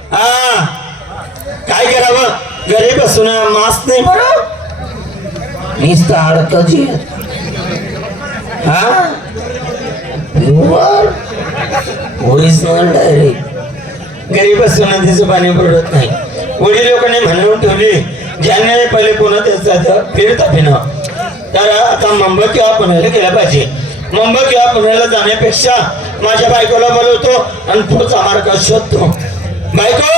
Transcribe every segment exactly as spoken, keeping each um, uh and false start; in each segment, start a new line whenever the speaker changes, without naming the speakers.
हा काय करावं घरी बसून मास नाही बरं नुसतं अडकच येत हा प्युअर ओरिजिनल डायरेक्ट घरी बसून नदीचं पाणी पडत नाही. वडील लोकांनी म्हणून ठेवली ज्यांना पहिले पुन्हा त्याचं फिरता फिरणं तर आता मुंबई किंवा पुण्याला गेला पाहिजे. मुंबई किंवा पुण्याला जाण्यापेक्षा माझ्या बायकोला बोलवतो आणि पुढचा मार्ग शोधतो. बायको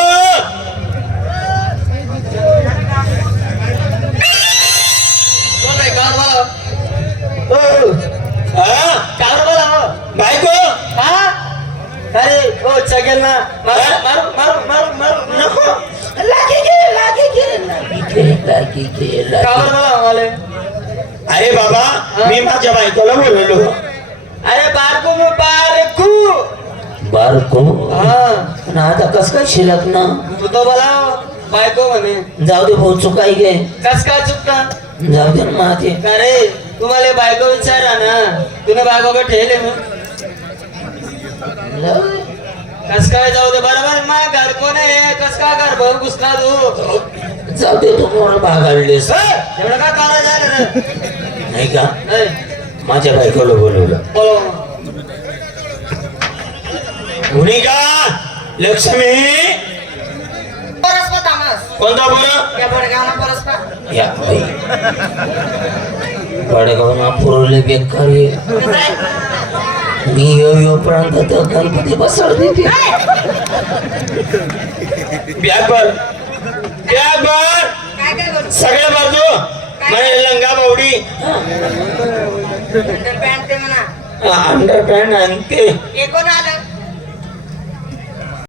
बायको अरे ओ चगेल ना मारू मारू मारू मारू मारू नको लागी गे लागी गे लागी गे लागी गे कावर मला आले. अरे बाबा मी माझ्या बायकोला बोलवलो. अरे बारको मग बारकू बारको हा आता कस काय शिलक ना तू तो बोला बायको म्हणे जाऊ दे भाऊ चुकाई गे कस काय चुकता जाऊ दे ना माते अरे तुम्हाला बायको विचारा ना तुला बायको का ठेले मग कस काय जाऊ दे बरोबर मग घर कोण आहे कस काय घर भाऊ घुसला तू जाऊ दे तू कोण भागाडलेस एवढं काय करायचं नाही का माझ्या बायकोला बोलवलं कुणी का लक्ष्मी कोणता बरं या बडगावना पुरवले बेकार मी यो यो प्रांतात गणपती बसवड देते ब्याबर ब्याबर सगळ्या बाजू म्हणे लंगा बावडी अंडर पॅन्ट आणते